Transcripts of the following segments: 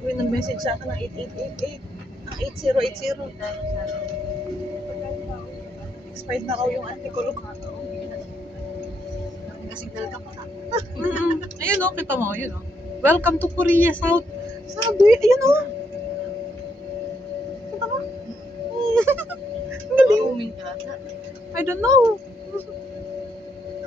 Uy, nag-message sa akin ng 8888. Ang 8080. Expired na raw yung antikulog. Nasignal ka pa. Ayun o, kita mo, yun o. Welcome to Korea South. Sabi, ayun o. Kita mo? Ang galing. Roaming ka. I don't know.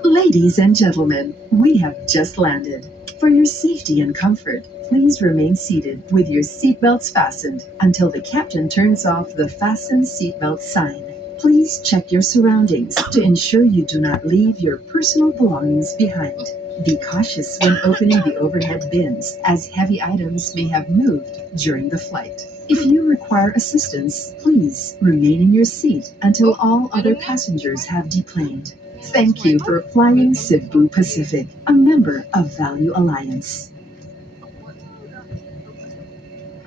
Ladies and gentlemen, we have just landed. For your safety and comfort, please remain seated with your seatbelts fastened until the captain turns off the fasten seatbelt sign. Please check your surroundings to ensure you do not leave your personal belongings behind. Be cautious when opening the overhead bins, as heavy items may have moved during the flight. If you require assistance, please remain in your seat until all other passengers have deplaned. Thank you for flying Cebu Pacific, a member of Value Alliance.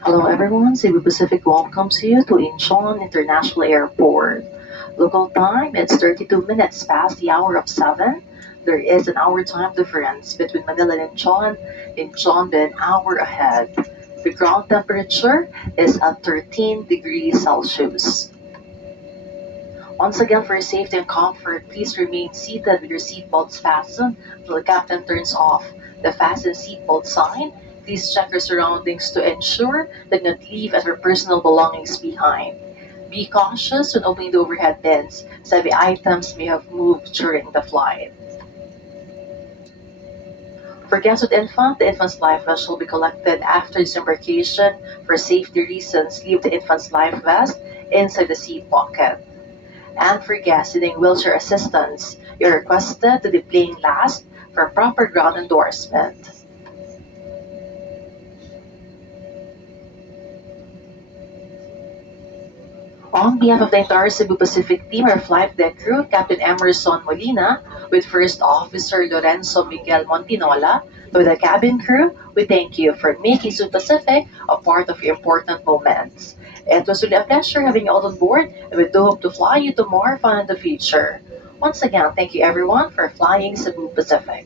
Hello everyone, Cebu Pacific welcomes you to Incheon International Airport. Local time, it's 32 minutes past the hour of 7. There is an hour time difference between Manila and Incheon. Incheon being an hour ahead. The ground temperature is at 13 degrees Celsius. Once again, for your safety and comfort, please remain seated with your seatbelts fastened until the captain turns off the fasten seatbelt sign. Please check your surroundings to ensure that you don't leave your personal belongings behind. Be cautious when opening the overhead bins, as heavy items may have moved during the flight. For guests with infant, the infant's life vest will be collected after disembarkation. For safety reasons, leave the infant's life vest inside the seat pocket. And for guests needing wheelchair assistance, you're requested to be playing last for proper ground endorsement. On behalf of the entire Cebu Pacific team, our flight deck crew, Captain Emerson Molina, with First Officer Lorenzo Miguel Montinola, with the cabin crew, we thank you for making Cebu Pacific a part of your important moments. It was really a pleasure having you all on board, and we do hope to fly you to more fun in the future. Once again, thank you everyone for flying Cebu Pacific.